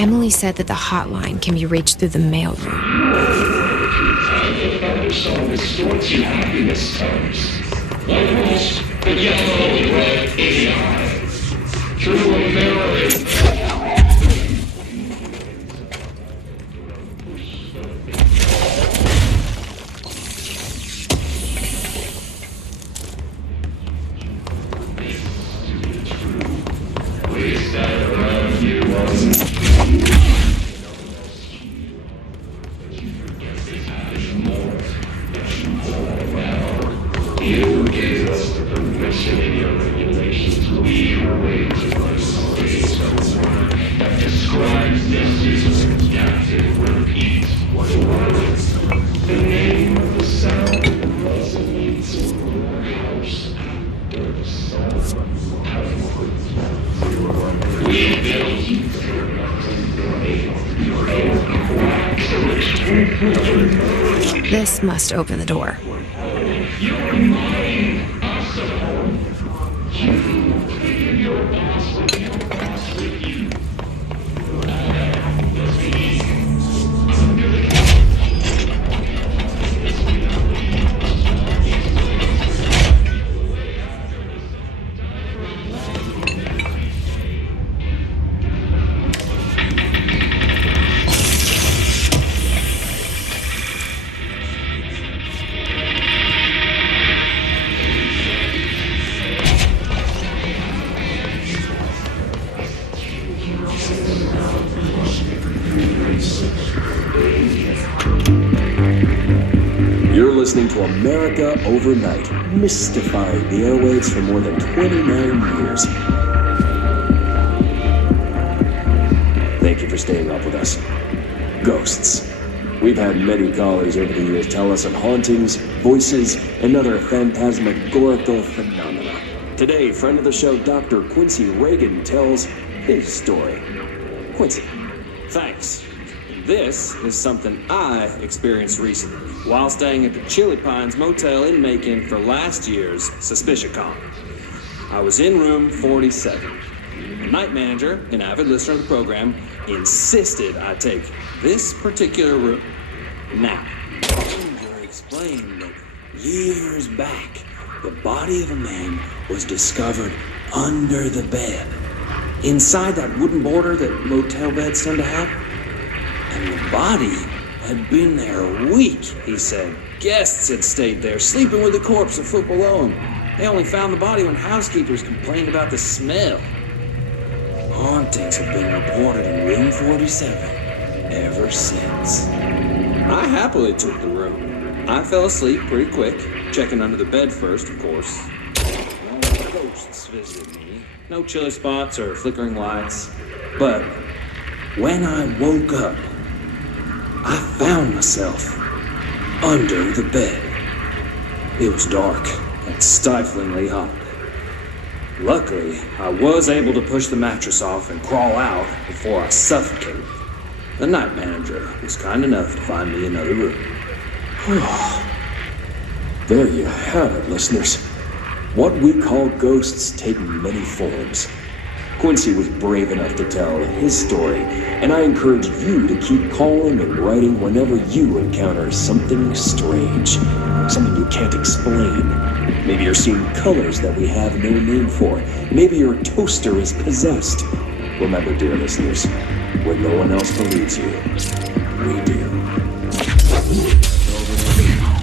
Emily said that the hotline can be reached through the mailroom. The thunderstorm distorts your happiness tones. Almost the yellow and red in the eyes. Through a mirror. You gave us the permission in your regulations to lead our way to the space of work that describes this is captive repeat what was. The name of the sound resonates in your house where the soul we built This must open the door. You're mine, awesome. You created your boss with you. You're listening to America Overnight, mystifying the airwaves for more than 29 years. Thank you for staying up with us. Ghosts. We've had many callers over the years tell us of hauntings, voices, and other phantasmagorical phenomena. Today, friend of the show, Dr. Quincy Reagan, tells his story. Quincy, thanks. This is something I experienced recently while staying at the Chili Pines Motel in Macon for last year's SuspiciaCon. I was in room 47. The night manager, an avid listener of the program, insisted I take this particular room. Now, Ranger explained that years back, the body of a man was discovered under the bed, inside that wooden border that motel beds tend to have. And the body had been there a week, he said. Guests had stayed there, sleeping with the corpse a foot below him. They only found the body when housekeepers complained about the smell. Hauntings have been reported in room 47 ever since. I happily took the room. I fell asleep pretty quick, checking under the bed first, of course. No ghosts visited me. No chilly spots or flickering lights. But when I woke up, I found myself under the bed. It was dark and stiflingly hot. Luckily, I was able to push the mattress off and crawl out before I suffocated. The night manager was kind enough to find me another room. There you have it, listeners. What we call ghosts take many forms. Quincy was brave enough to tell his story, and I encourage you to keep calling and writing whenever you encounter something strange, something you can't explain. Maybe you're seeing colors that we have no name for. Maybe your toaster is possessed. Remember, dear listeners, when no one else believes you, we do.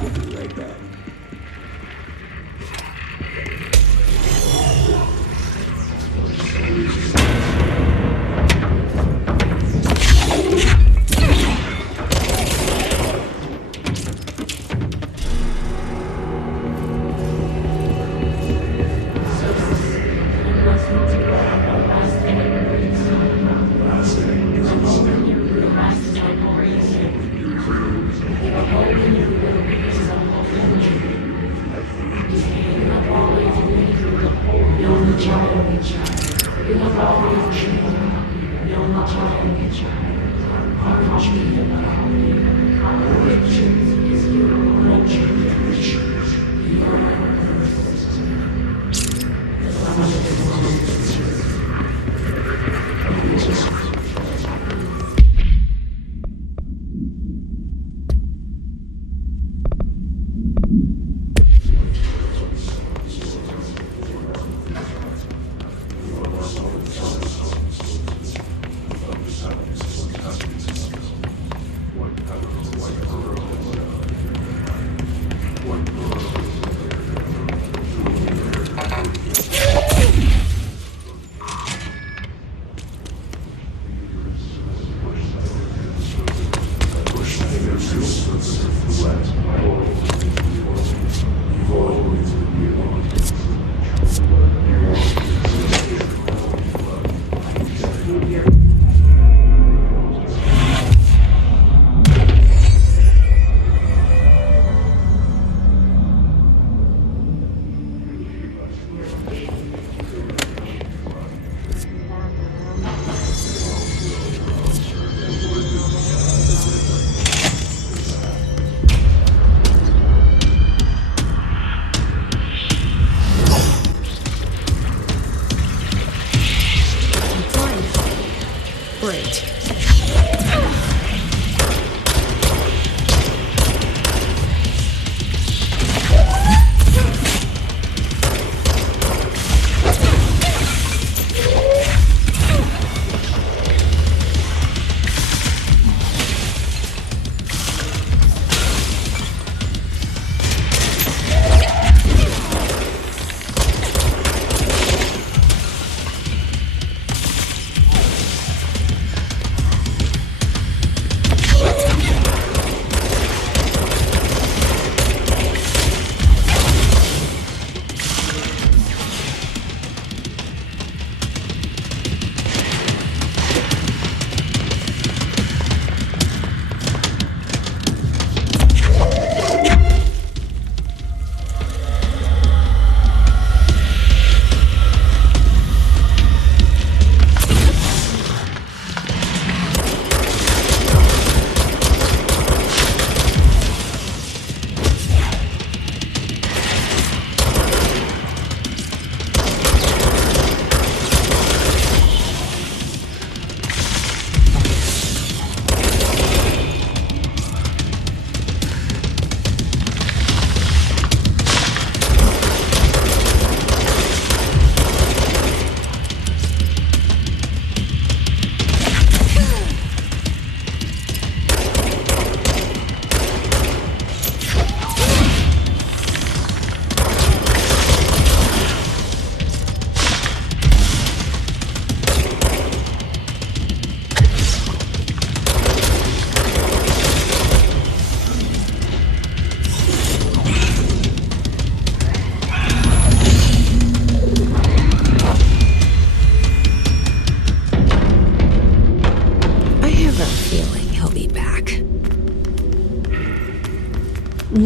We'll be right back. Great.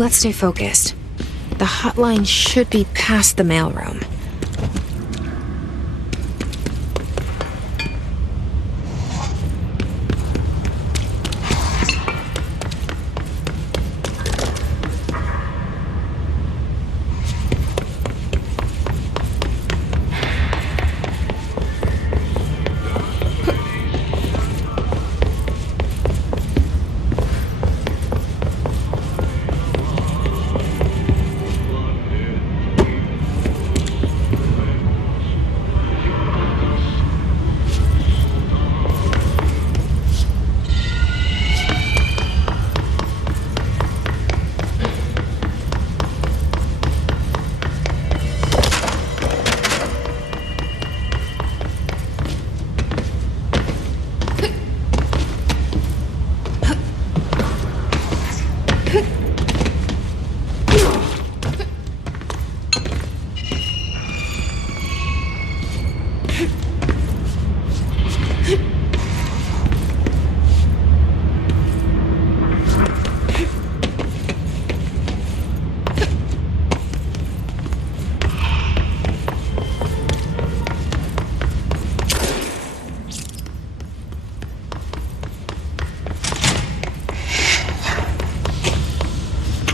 Let's stay focused. The hotline should be past the mailroom.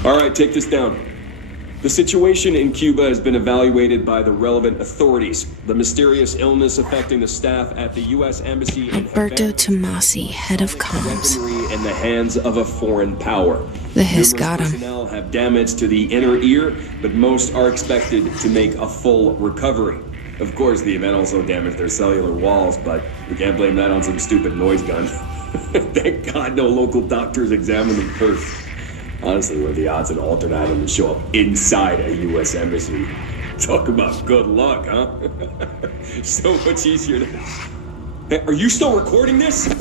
All right, take this down. The situation in Cuba has been evaluated by the relevant authorities. The mysterious illness affecting the staff at the U.S. Embassy in Alberto Havana, Tomasi, head of comms. weaponry in the hands of a foreign power. The hiss Numerous got him. personnel have damage to the inner ear, but most are expected to make a full recovery. Of course, the event also damaged their cellular walls, but we can't blame that on some stupid noise gun. Thank God no local doctors examined them first. Honestly, what are the odds an alternate item would show up inside a U.S. embassy? Talk about good luck, huh? So much easier to... Hey, are you still recording this?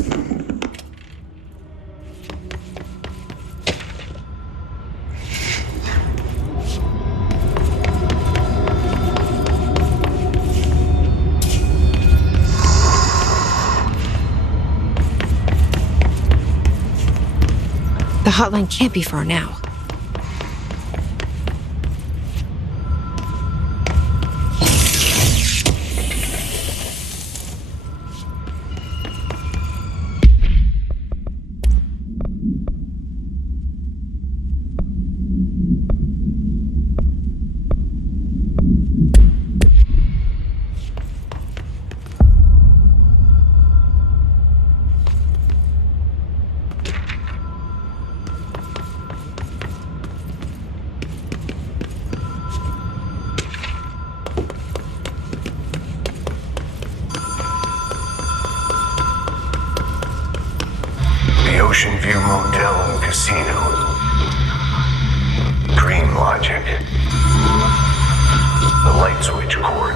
The hotline can't be far now. Ocean View Motel and Casino. Dream Logic. The light switch cord.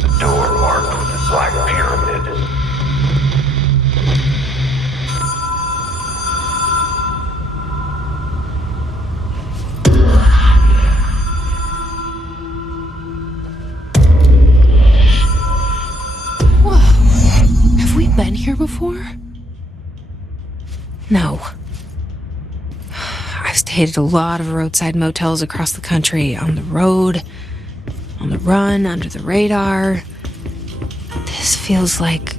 The door marked with the black pyramid. Whoa. Have we been here before? No. I've stayed at a lot of roadside motels across the country, on the road, on the run, under the radar. This feels like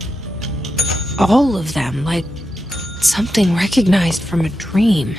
all of them, like something recognized from a dream.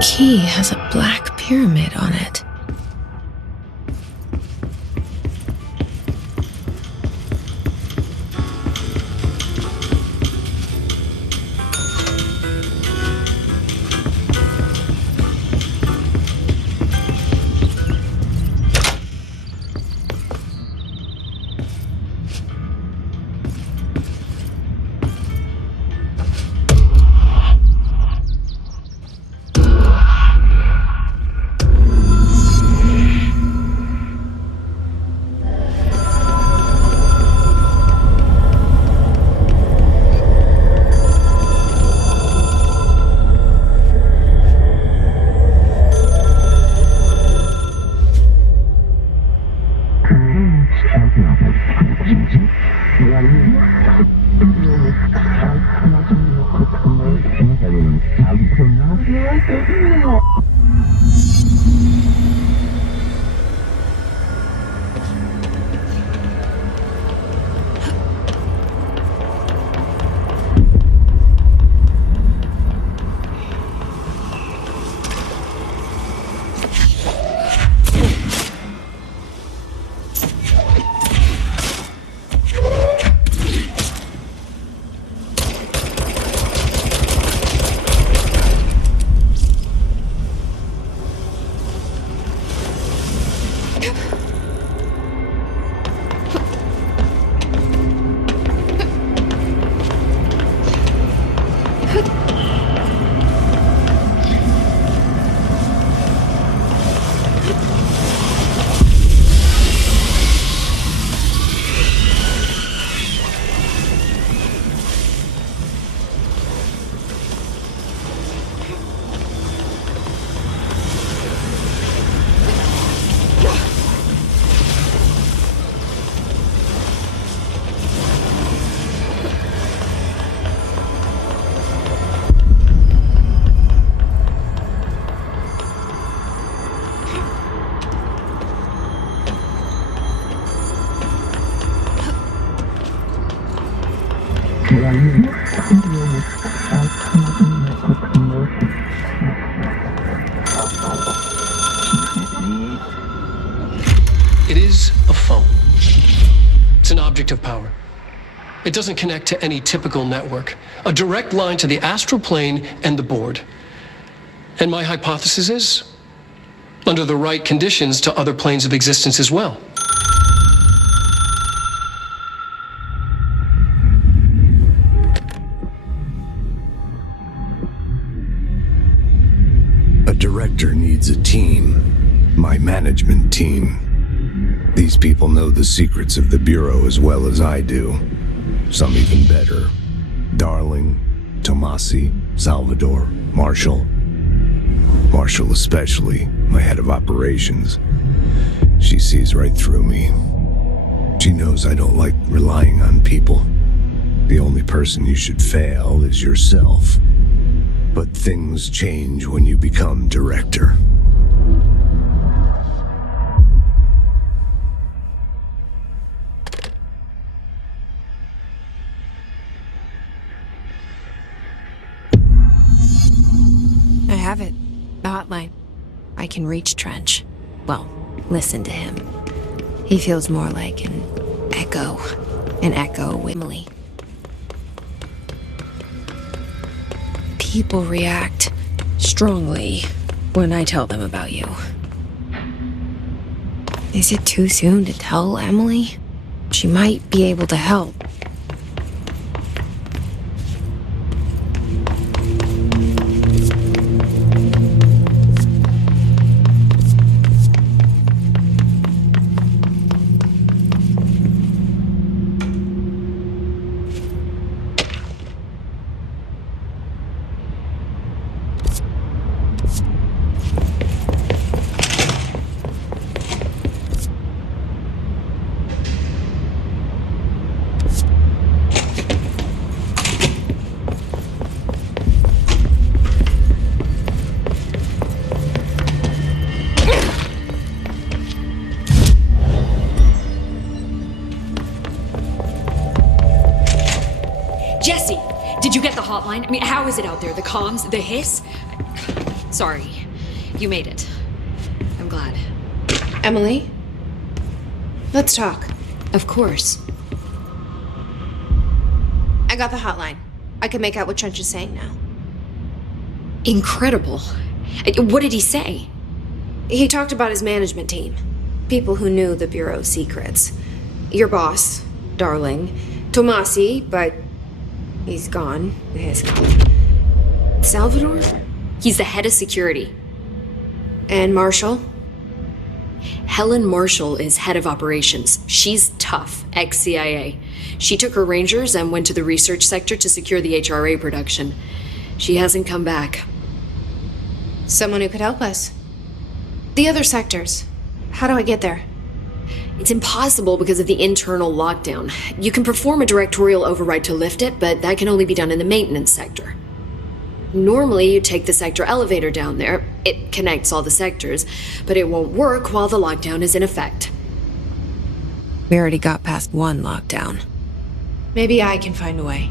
Key has a black pyramid on it. It is a phone. It's an object of power. It doesn't connect to any typical network. A direct line to the astral plane and the board. And my hypothesis is, under the right conditions, to other planes of existence as well. A director needs a team. My management team. These people know the secrets of the Bureau as well as I do. Some even better. Darling, Tomasi, Salvador, Marshall. Marshall especially, my head of operations. She sees right through me. She knows I don't like relying on people. The only person you should fail is yourself. But things change when you become director. I have it. The hotline. I can reach Trench. Well, listen to him. He feels more like an echo. An echo with Emily. People react strongly when I tell them about you. Is it too soon to tell Emily? She might be able to help. Jesse, did you get the hotline? I mean, how is it out there? The comms? The hiss? Sorry. You made it. I'm glad. Emily? Let's talk. Of course. I got the hotline. I can make out what Trench is saying now. Incredible. What did he say? He talked about his management team. People who knew the Bureau's secrets. Your boss, Darling. Tomasi, but he's gone. His Salvador? He's the head of security. And Marshall? Helen Marshall is head of operations. She's tough, ex-CIA. She took her Rangers and went to the research sector to secure the HRA production. She hasn't come back. Someone who could help us. The other sectors. How do I get there? It's impossible because of the internal lockdown. You can perform a directorial override to lift it, but that can only be done in the maintenance sector. Normally, you take the sector elevator down there. It connects all the sectors, but it won't work while the lockdown is in effect. We already got past one lockdown. Maybe I can find a way.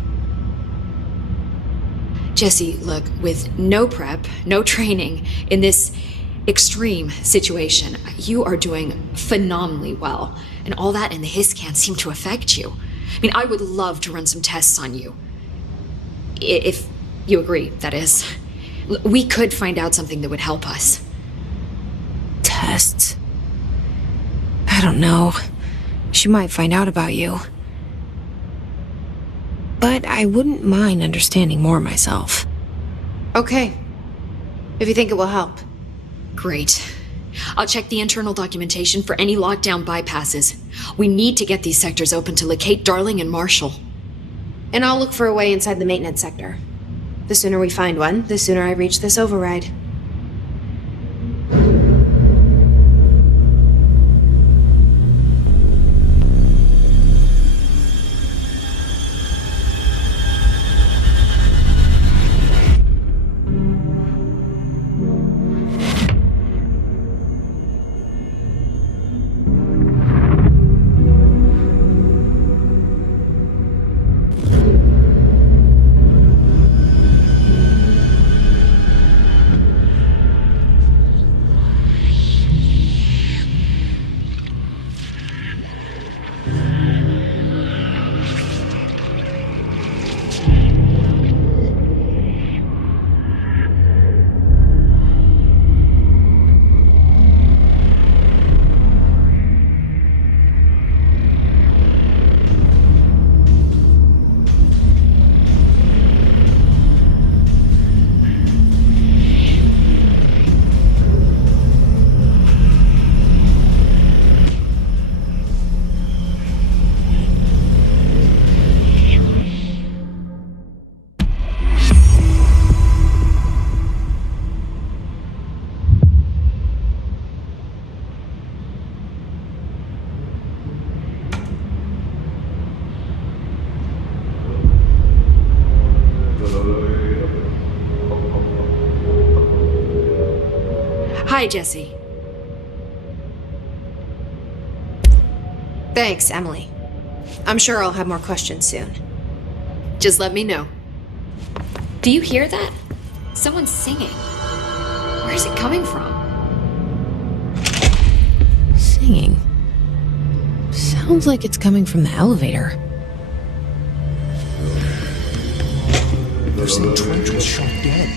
Jesse, look, with no prep, no training, in this extreme situation, you are doing phenomenally well. And all that and the hiss can't seem to affect you. I mean, I would love to run some tests on you. If you agree, that is. We could find out something that would help us. Tests? I don't know. She might find out about you. But I wouldn't mind understanding more myself. Okay. If you think it will help. Great. I'll check the internal documentation for any lockdown bypasses. We need to get these sectors open to locate Darling and Marshall. And I'll look for a way inside the maintenance sector. The sooner we find one, the sooner I reach this override. Hi, Jesse. Thanks, Emily. I'm sure I'll have more questions soon. Just let me know. Do you hear that? Someone's singing. Where's it coming from? Singing. Sounds like it's coming from the elevator. They're saying Trench was shot dead.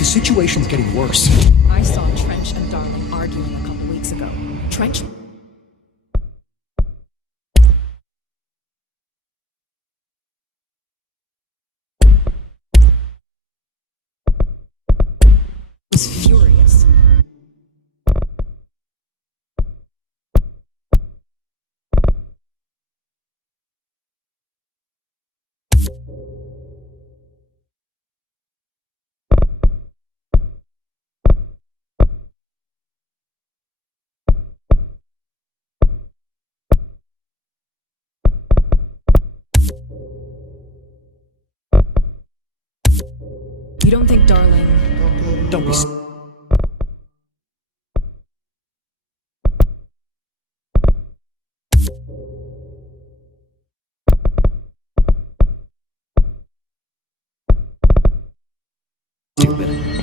The situation's getting worse. I saw Trench and Darling arguing a couple weeks ago. Trench was furious. You don't think Darling... Don't be stupid.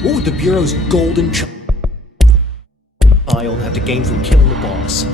What would the Bureau's golden child have to gain from killing the boss?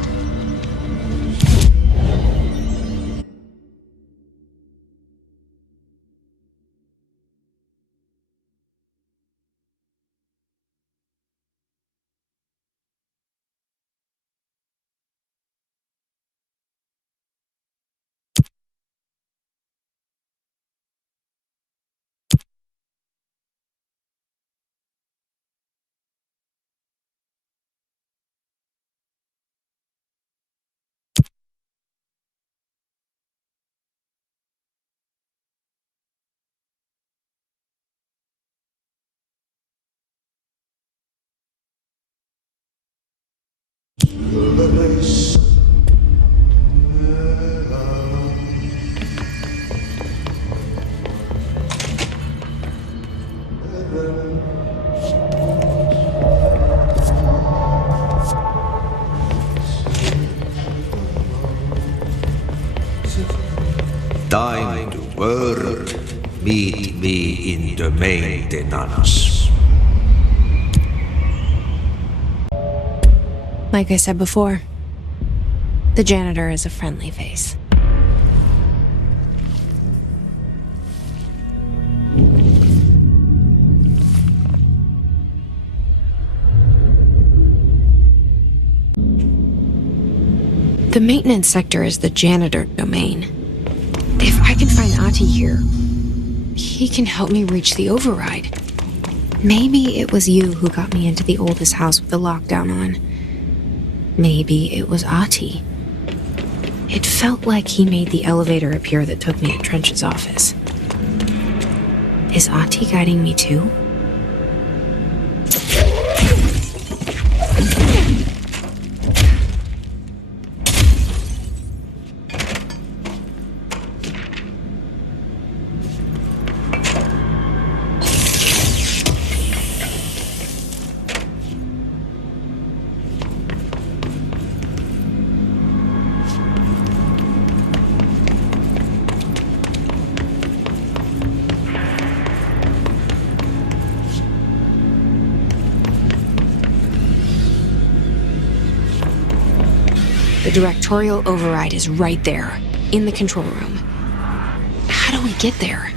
Time to work. Meet me in the maintenance. Like I said before, the janitor is a friendly face. The maintenance sector is the janitor domain. If I can find Ahti here, he can help me reach the override. Maybe it was you who got me into the oldest house with the lockdown on. Maybe it was Ahti. It felt like he made the elevator appear that took me to Trench's office. Is Ahti guiding me too? The directorial override is right there, in the control room. How do we get there?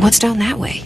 What's down that way?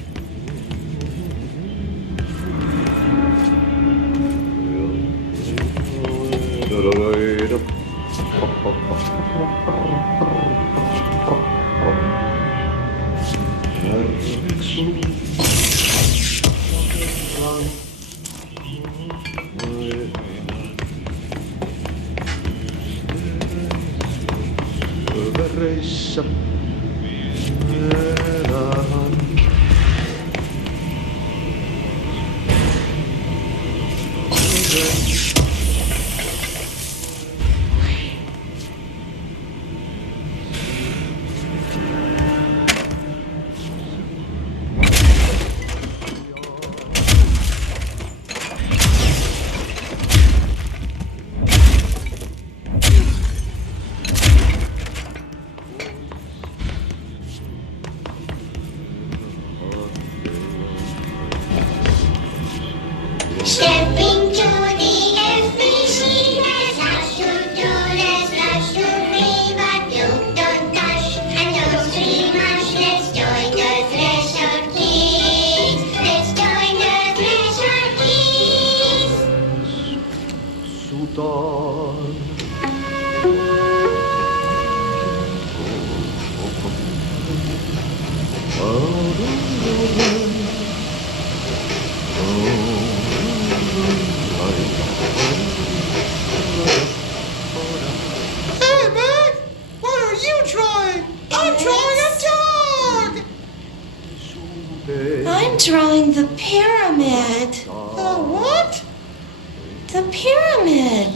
Stepping to the FBC, there's lots to do, there's lots to be, but you don't touch, and don't scream much. Let's join the Threshold Kids. Let's join the Threshold Kids. Hey, man! What are you drawing? I'm drawing a dog! I'm drawing the pyramid. The what? The pyramid.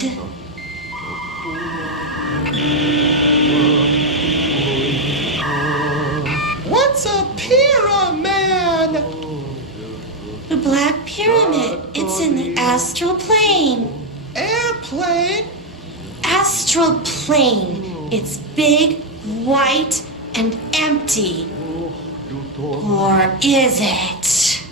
What's a pyramid? The Black Pyramid. It's in the astral plane. Airplane? Astral plane. It's big, white, and empty. Or is it?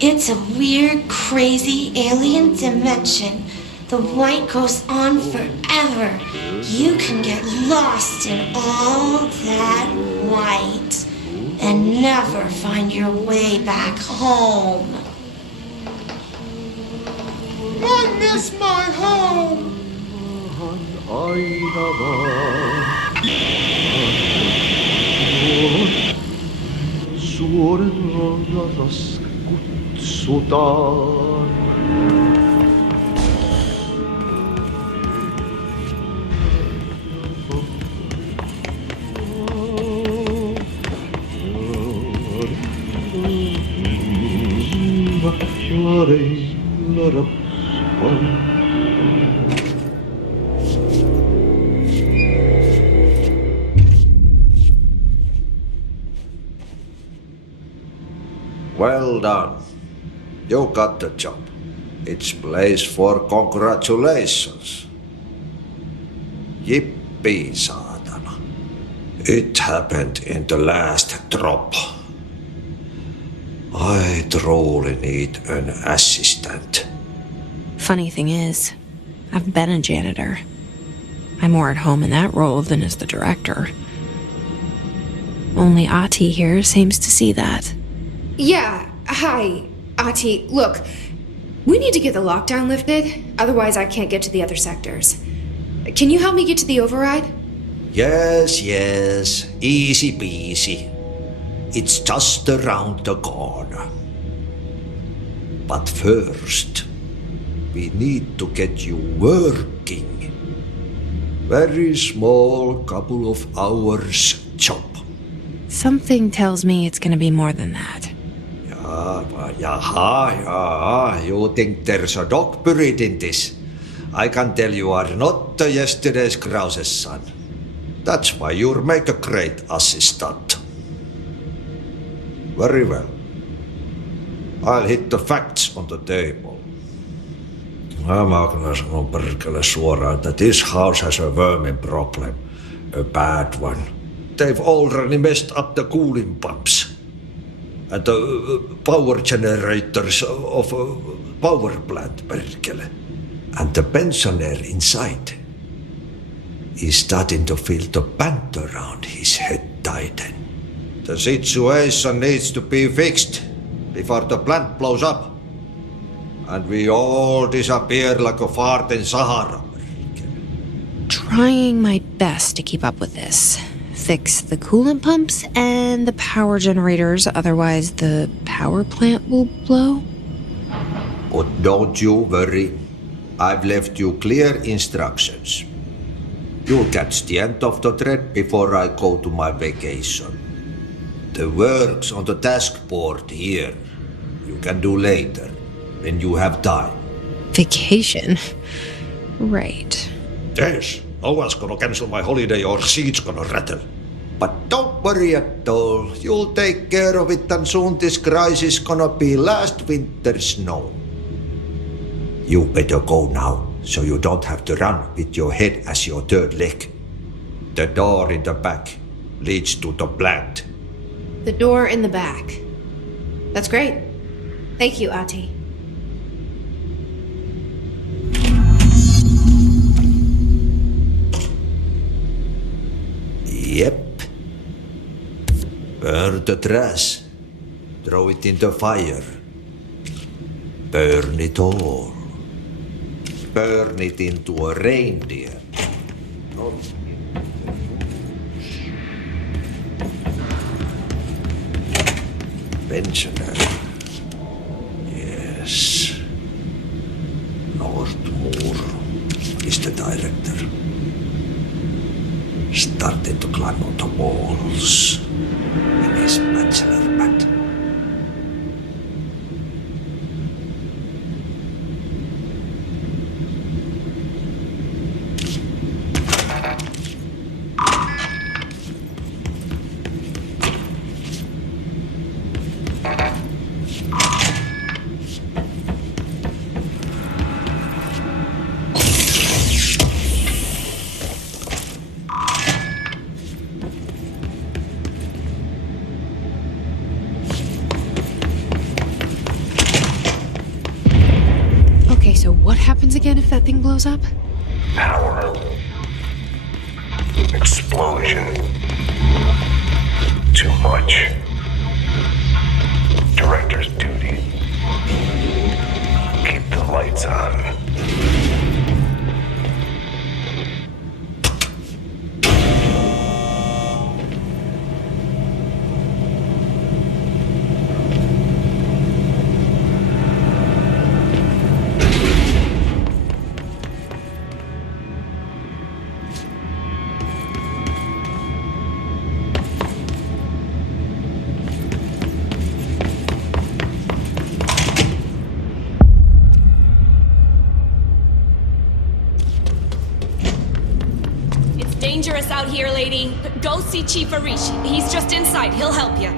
It's a weird, crazy alien dimension. The white goes on forever. You can get lost in all that white and never find your way back home. I miss my home. Well done. You got the job. It's place for congratulations. Yippee, saatana. It happened in the last drop. I truly need an assistant. Funny thing is, I've been a janitor. I'm more at home in that role than as the director. Only Ati here seems to see that. Yeah, hi, Ati. Look, we need to get the lockdown lifted, otherwise I can't get to the other sectors. Can you help me get to the override? Yes, easy peasy. It's just around the corner. But first, we need to get you working. Very small, couple of hours job. Something tells me it's gonna be more than that. Yeah, you think there's a dog buried in this? I can tell you are not yesterday's Krause's son. That's why you'll make a great assistant. Very well. I'll hit the facts on the table. Mä kyllä sanon perkele suoraan, että this house has a vermin problem. A bad one. They've already messed up the cooling pumps. And the power generators of a power plant, perkele. And the pensioner inside is starting to feel the band around his head tighten. The situation needs to be fixed before the plant blows up. And we all disappear like a fart in Sahara. Trying my best to keep up with this. Fix the coolant pumps and the power generators, otherwise the power plant will blow. But don't you worry. I've left you clear instructions. You'll catch the end of the thread before I go to my vacation. The work's on the task board here. You can do later, when you have time. Vacation? Right. Yes, no one's gonna cancel my holiday or seat's gonna rattle. But don't worry at all. You'll take care of it and soon this crisis gonna be last winter's snow. You better go now, so you don't have to run with your head as your third leg. The door in the back leads to the plant. The door in the back. That's great. Thank you, Ati. Yep. Burn the trash. Throw it in the fire. Burn it all. Burn it into a reindeer. Pensioner. Yes. Northmoor is the director. Started to climb on the walls in his bachelor pad. Okay, so what happens again if that thing blows up? Power. Explosion. Too much. Director's duty. Keep the lights on. Dangerous out here, lady. Go see Chief Hfric. He's just inside. He'll help you.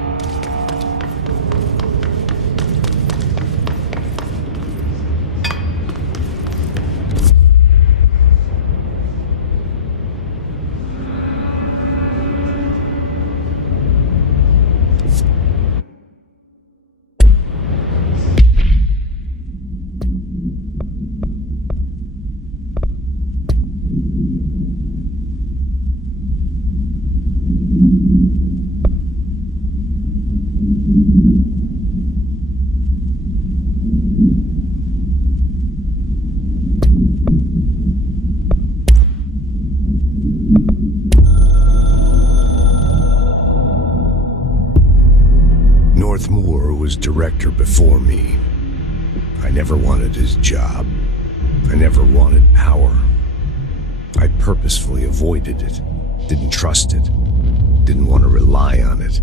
Northmoor was director before me. I never wanted his job. I never wanted power. I purposefully avoided it, didn't trust it, didn't want to rely on it.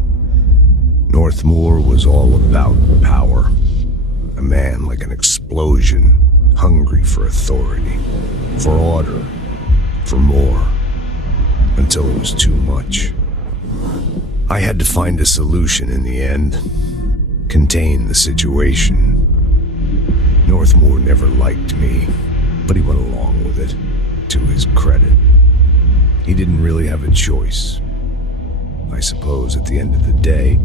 Northmoor was all about power. A man like an explosion, hungry for authority, for order, for more, until it was too much. I had to find a solution in the end, contain the situation. Northmoor never liked me, but he went along with it, to his credit. He didn't really have a choice. I suppose at the end of the day,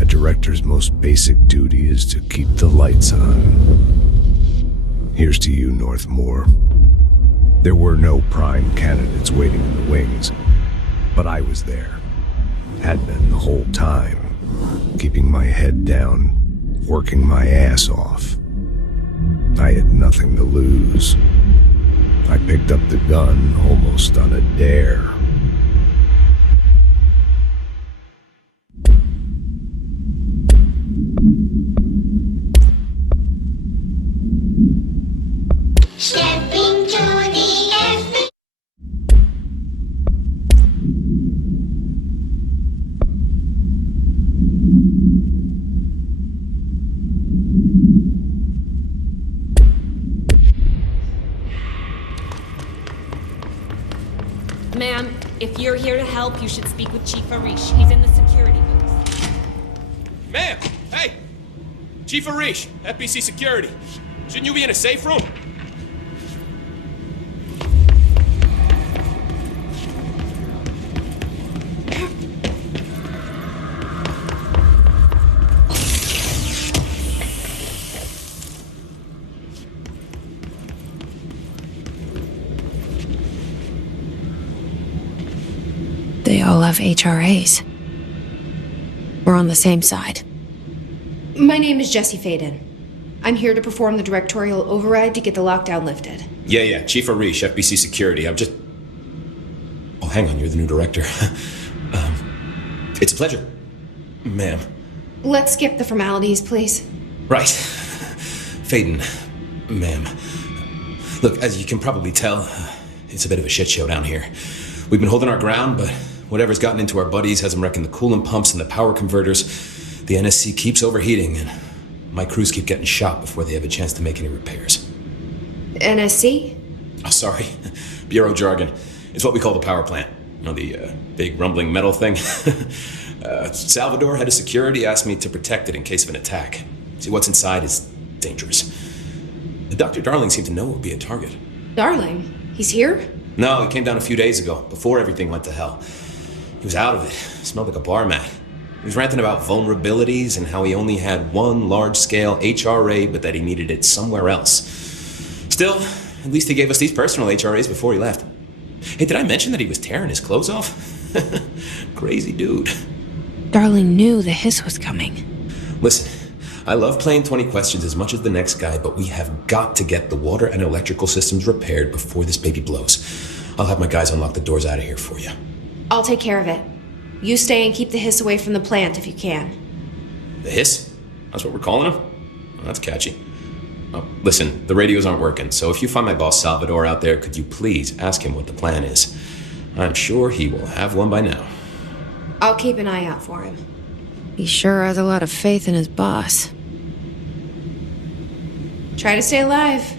a director's most basic duty is to keep the lights on. Here's to you, Northmoor. There were no prime candidates waiting in the wings, but I was there. Had been the whole time, keeping my head down, working my ass off. I had nothing to lose. I picked up the gun almost on a dare. Stepping to the Hfric. Ma'am, if you're here to help, you should speak with Chief Hfric. He's in the security booth. Ma'am! Hey! Chief Hfric, FBC Security. Shouldn't you be in a safe room? They all have HRAs. We're on the same side. My name is Jesse Faden. I'm here to perform the directorial override to get the lockdown lifted. Yeah, Chief Hfric, FBC Security. I'm just... Oh, hang on, you're the new director. It's a pleasure, ma'am. Let's skip the formalities, please. Right. Faden, ma'am. Look, as you can probably tell, it's a bit of a shit show down here. We've been holding our ground, but whatever's gotten into our buddies has them wrecking the coolant pumps and the power converters. The NSC keeps overheating, and my crews keep getting shot before they have a chance to make any repairs. NSC? Oh, sorry. Bureau jargon. It's what we call the power plant. You know, the big rumbling metal thing? Salvador, head of security, asked me to protect it in case of an attack. See, what's inside is dangerous. Dr. Darling seemed to know it would be a target. Darling? He's here? No, he came down a few days ago, before everything went to hell. He was out of it. Smelled like a bar mat. He was ranting about vulnerabilities and how he only had one large-scale HRA, but that he needed it somewhere else. Still, at least he gave us these personal HRAs before he left. Hey, did I mention that he was tearing his clothes off? Crazy dude. Darling knew the hiss was coming. Listen, I love playing 20 questions as much as the next guy, but we have got to get the water and electrical systems repaired before this baby blows. I'll have my guys unlock the doors out of here for you. I'll take care of it. You stay and keep the hiss away from the plant if you can. The hiss? That's what we're calling him? Well, that's catchy. Oh, listen, the radios aren't working, so if you find my boss Salvador out there, could you please ask him what the plan is? I'm sure he will have one by now. I'll keep an eye out for him. He sure has a lot of faith in his boss. Try to stay alive.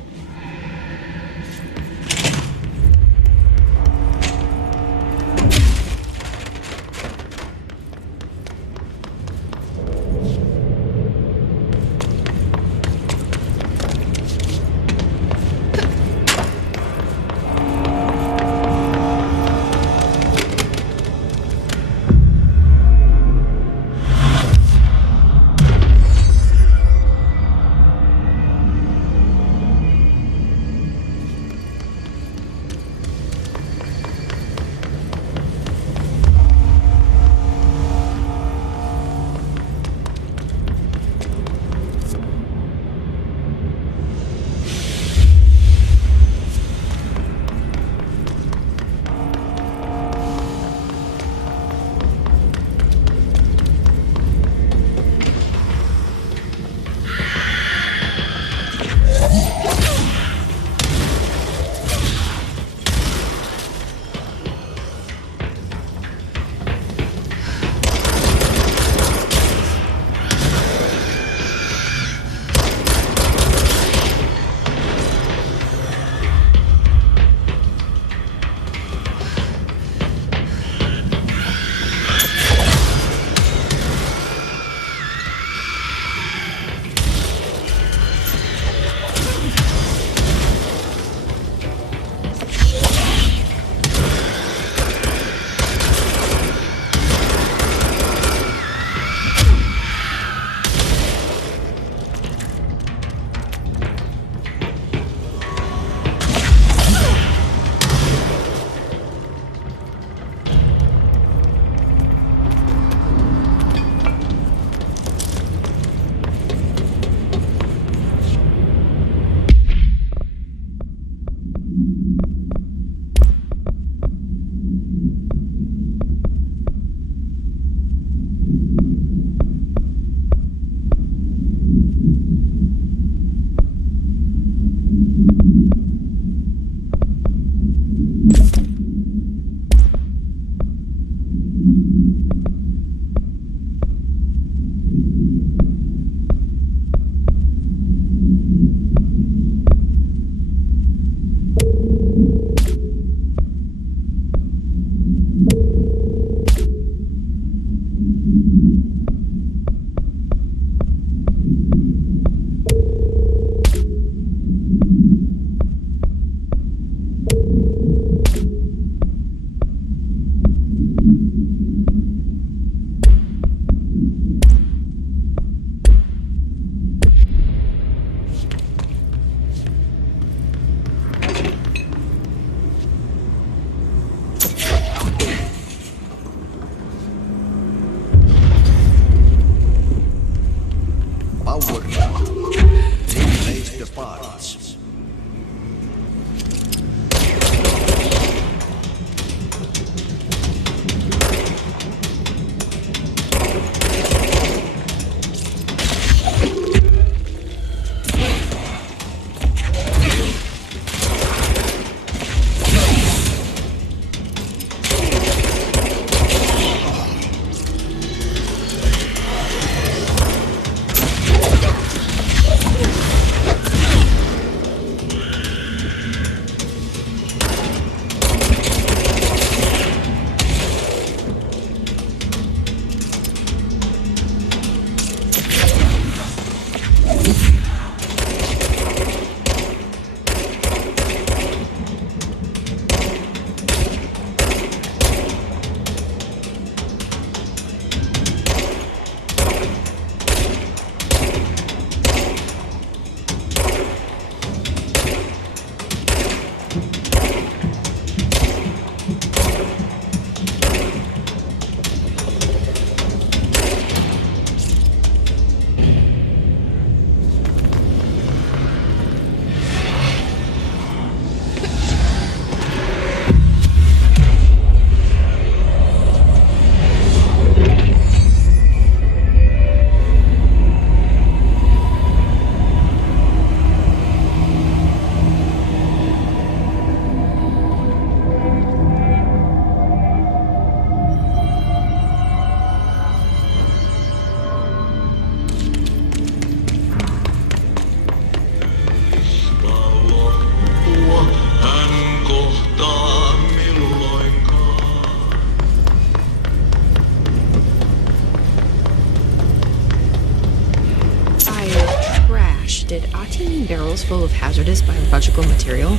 full of hazardous biological material?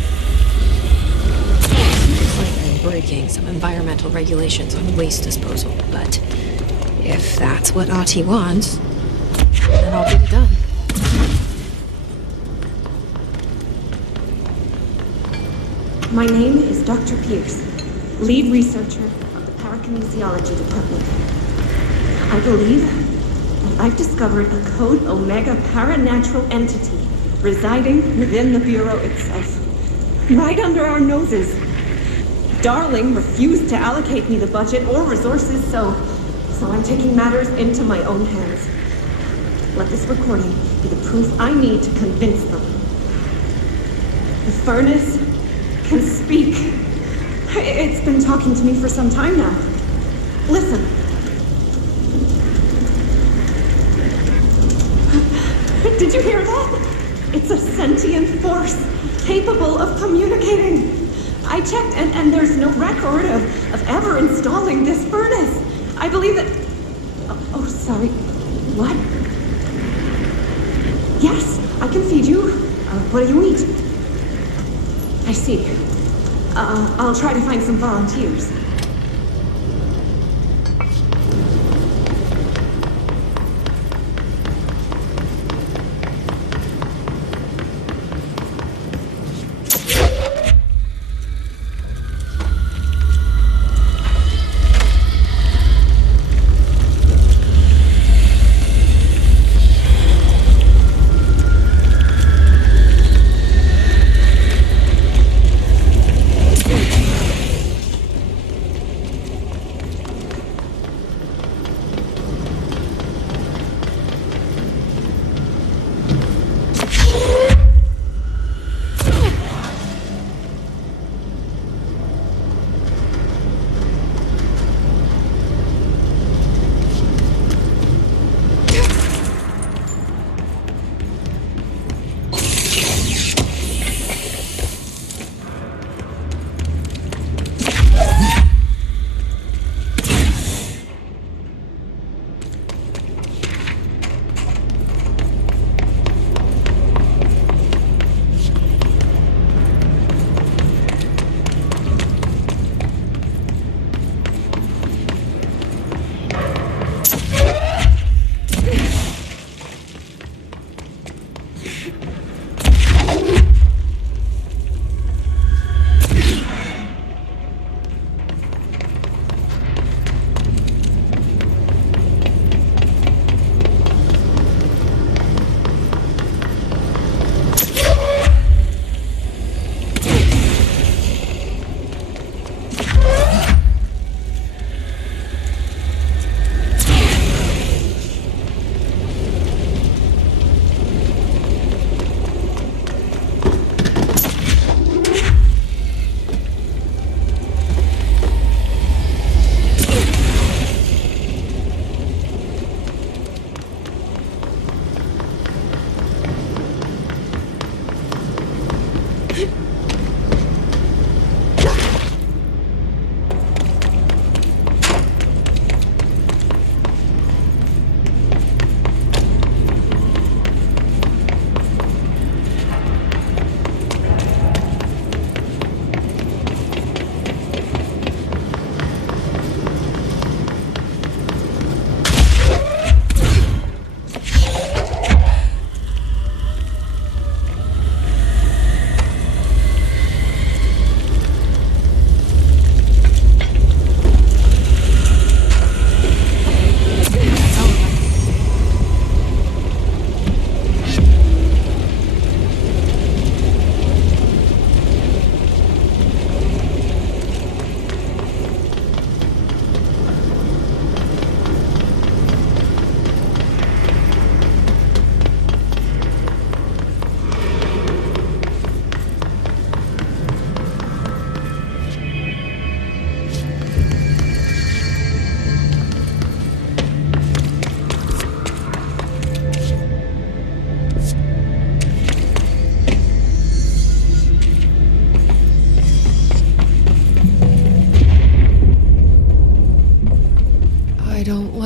Seems like they're breaking some environmental regulations on waste disposal, but if that's what Ahti wants, then I'll get it done. My name is Dr. Pierce, lead researcher of the Parakinesiology Department. I believe that I've discovered a Code Omega paranatural entity residing within the Bureau itself, right under our noses. Darling refused to allocate me the budget or resources, so I'm taking matters into my own hands. Let this recording be the proof I need to convince them. The furnace can speak. It's been talking to me for some time now. Listen. Did you hear that? It's a sentient force capable of communicating. I checked and there's no record of ever installing this furnace. I believe that... Oh, sorry. What? Yes, I can feed you. What do you eat? I see. I'll try to find some volunteers.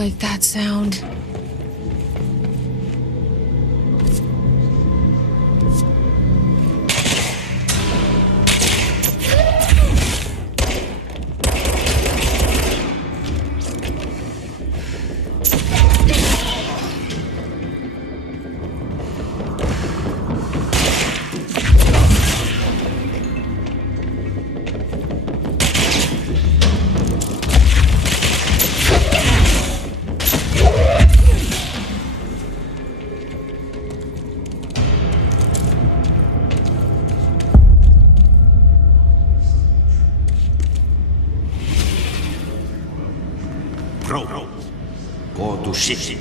like that sound. broke. Go to city.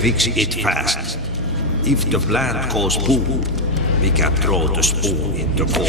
Fix it fast. If the plant goes boom, we can throw the spoon in the bowl.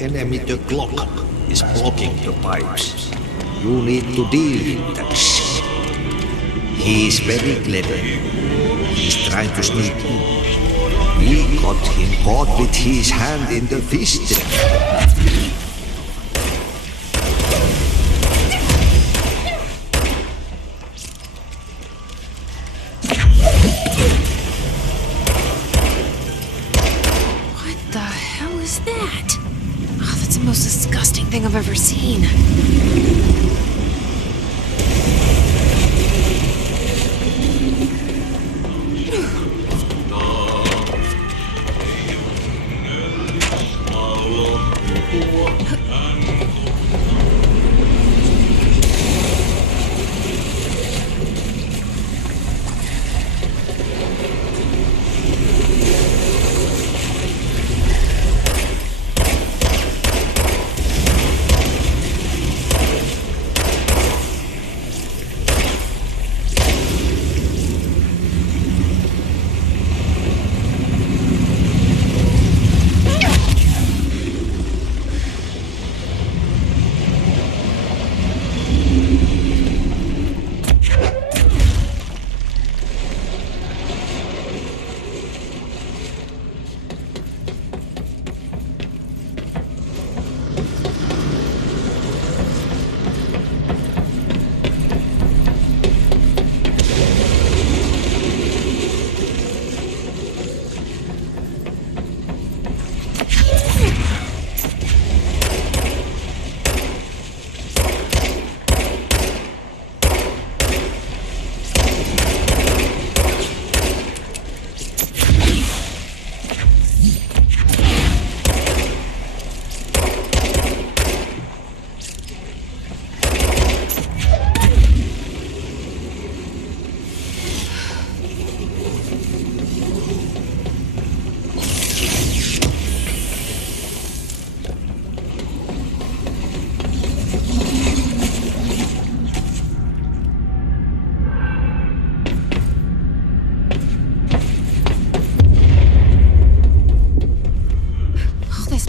Enemy the clock is blocking the pipes. You need to deal with that shit. He is very clever. He's trying to sneak in. We got him caught with his hand in the fist. What the hell is that? Oh, that's the most disgusting thing I've ever seen.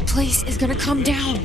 Place is gonna come down.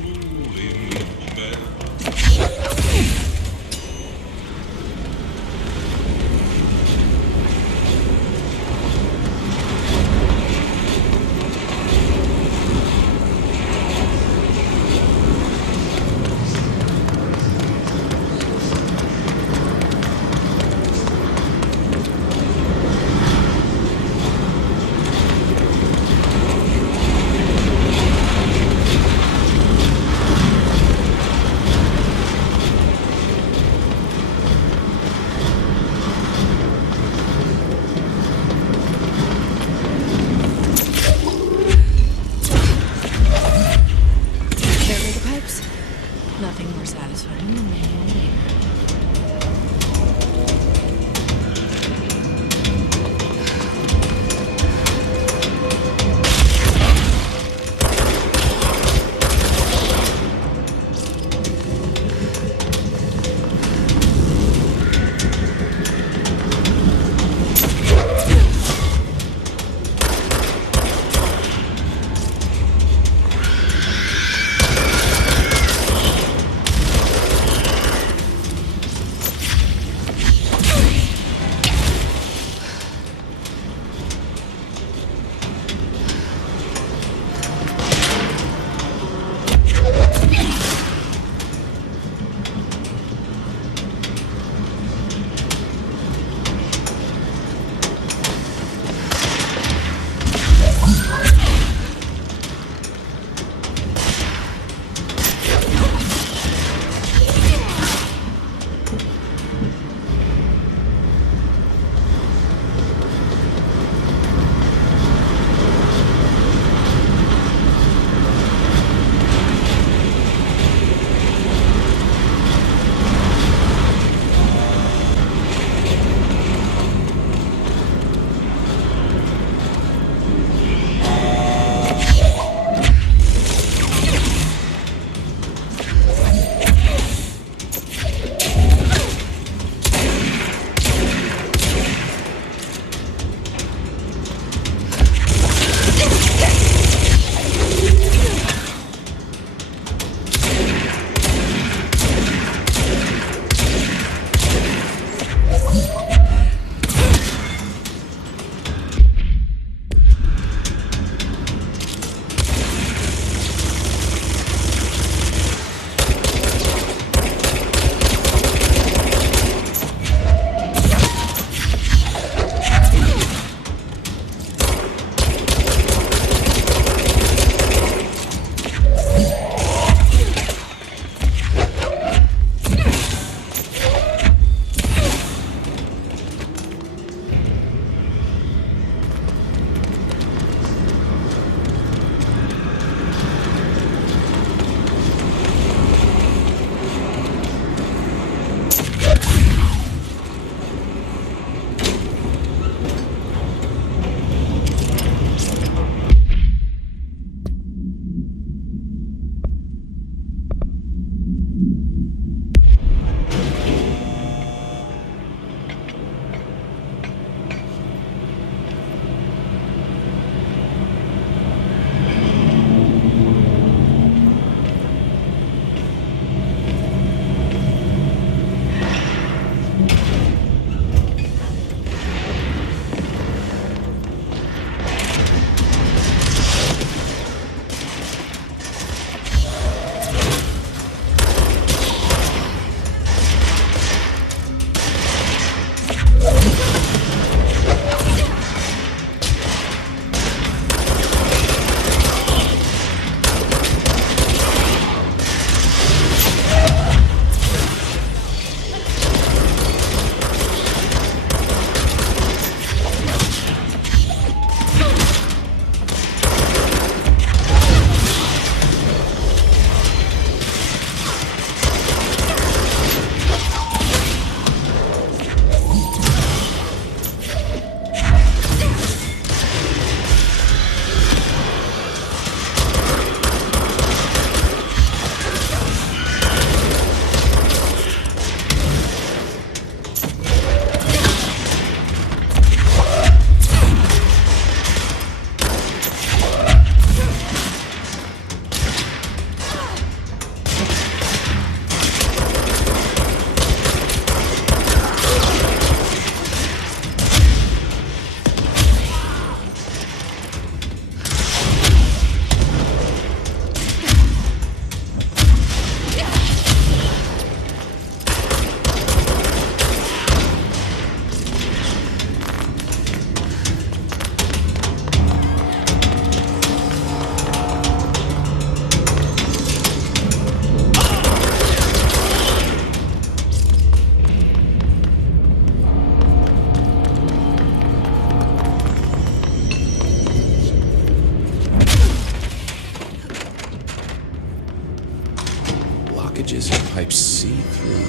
voltages in pipe C through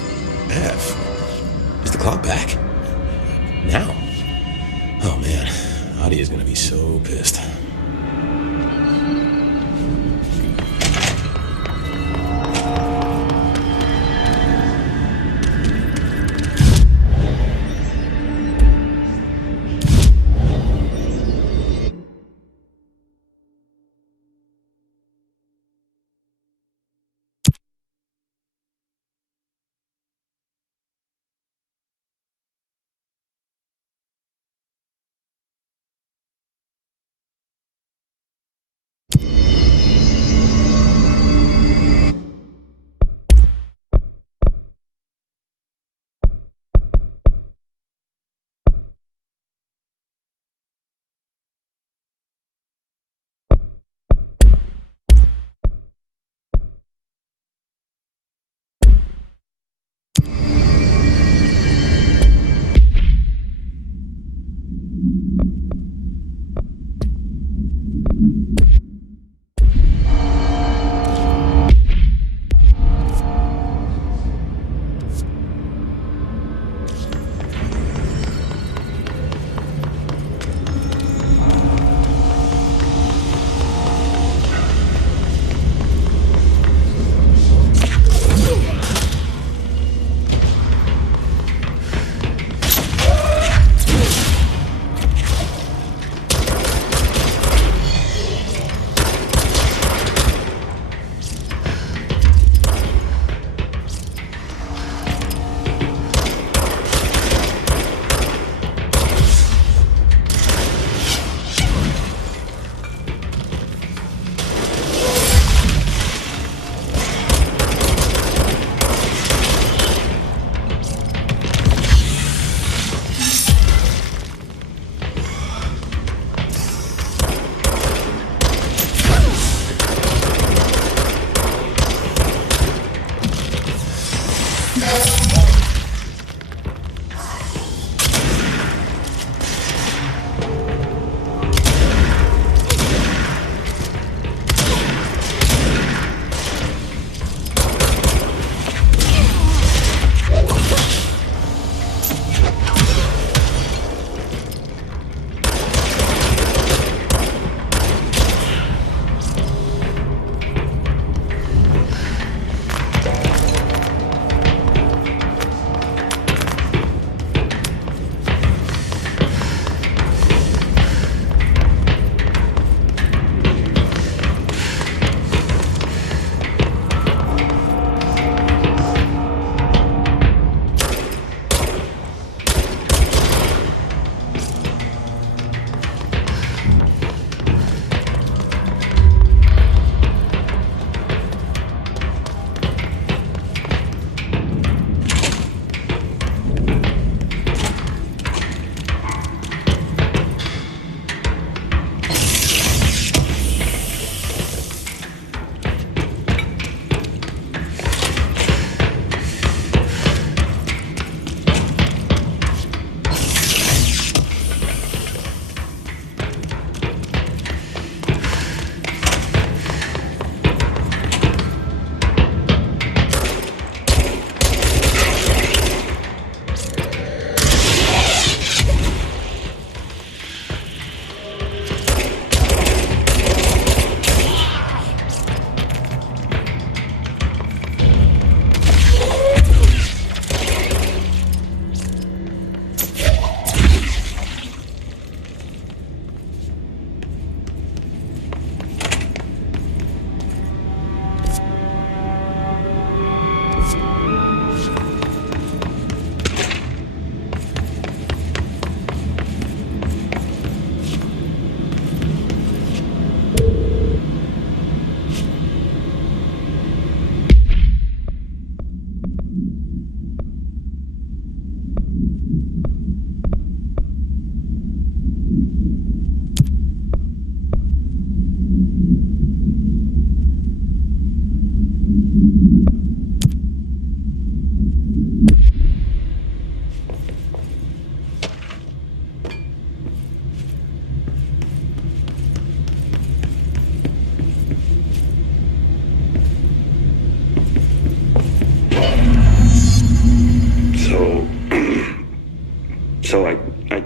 F. Is the clock back? Now? Oh man, Adi is gonna be so pissed.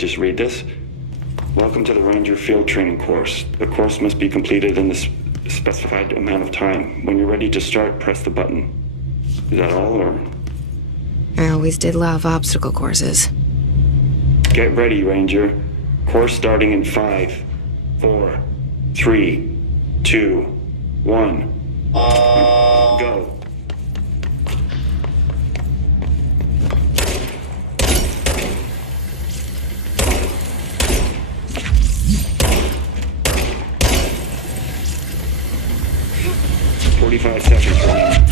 just read this? Welcome to the Ranger Field Training course. The course must be completed in the specified amount of time. When you're ready to start, press the button. Is that all, or? I always did love obstacle courses. Get ready, Ranger. Course starting in 5, 4, 3, 2, 1. Go. "45 seconds remaining."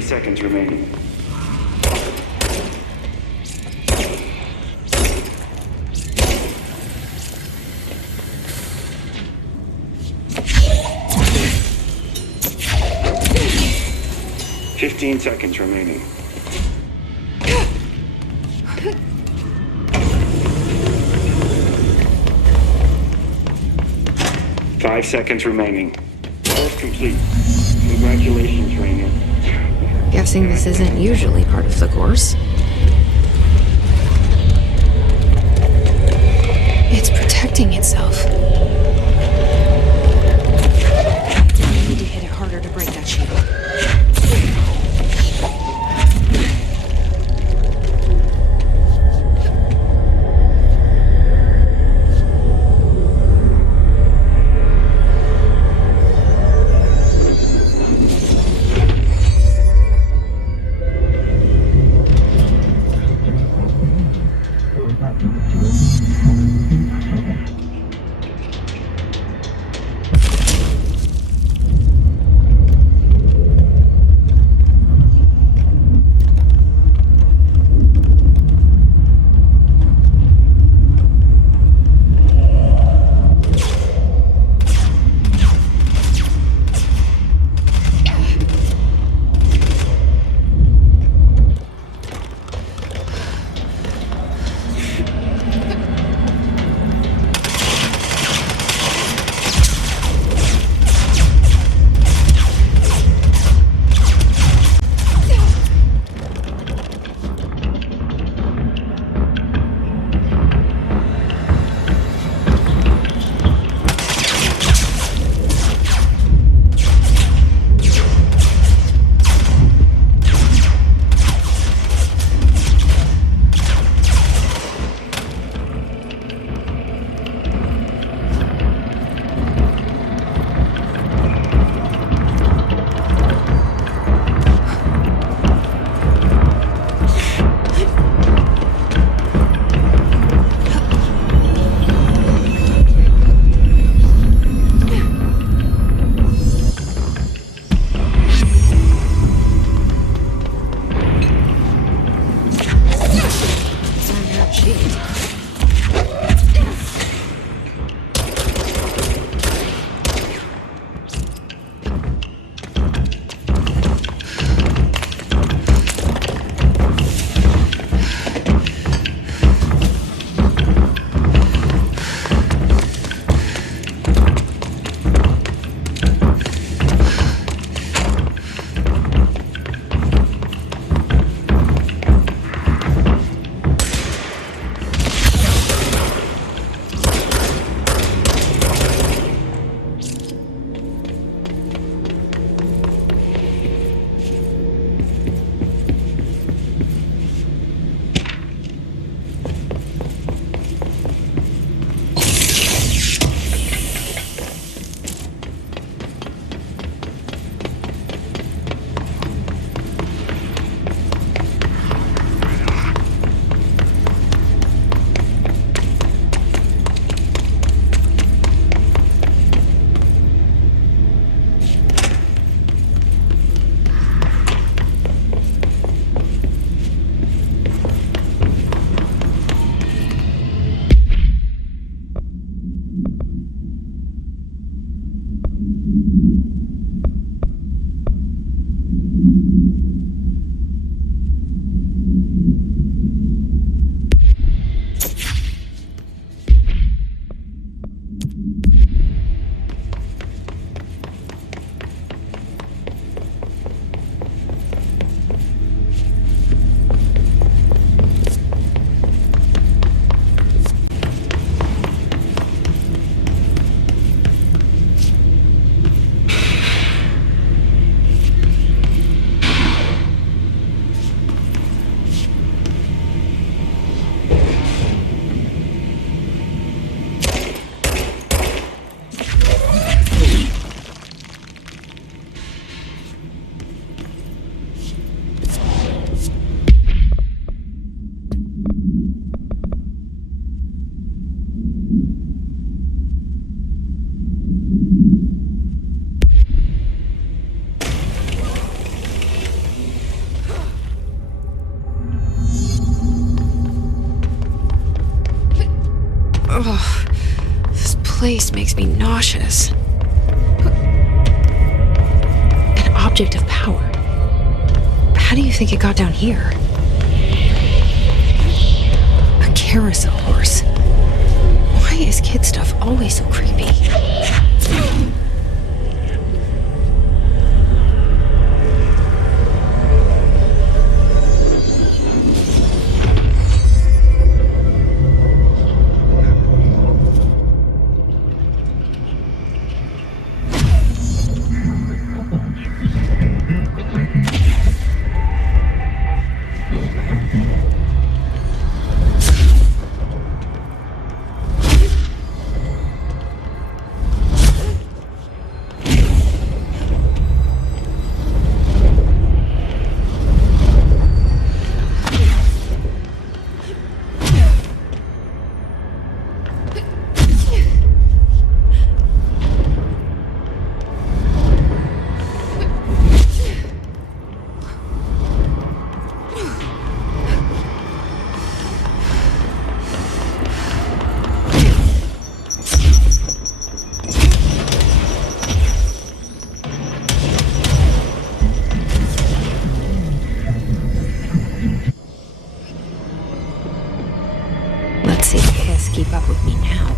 Seconds remaining. "15 seconds remaining. "5 seconds remaining. Course complete. Congratulations, Ranger. Guessing this isn't usually part of the course. It's protecting itself. I need to hit it harder to break that shield. place makes me nauseous. An object of power. How do you think it got down here? A carousel horse. Why is kid stuff always so creepy? Let's see if Hiss keep up with me now.